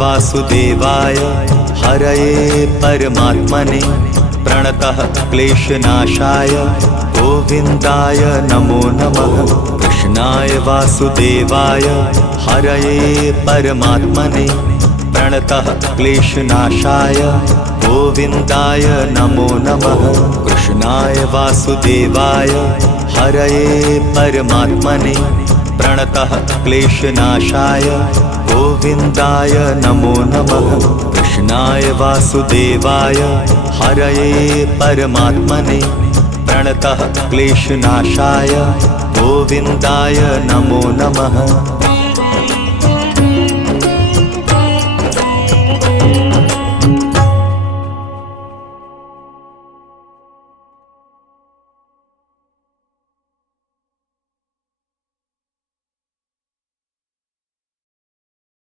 वासुदेवाय हरये परमात्मने प्रणतः क्लेशनाशाय गोविन्दाय नमो नमः। कृष्णाय वासुदेवाय हरये परमात्मने प्रणतः क्लेशनाशाय गोविन्दाय नमो नमः। कृष्णाय वासुदेवाय हरये परमात्मने प्रणतः क्लेशनाशाय गोविन्दाय नमो नमः। कृष्णाय वासुदेवाय हरये परमात्मने प्रणतः क्लेशनाशाय गोविन्दाय नमो नमः।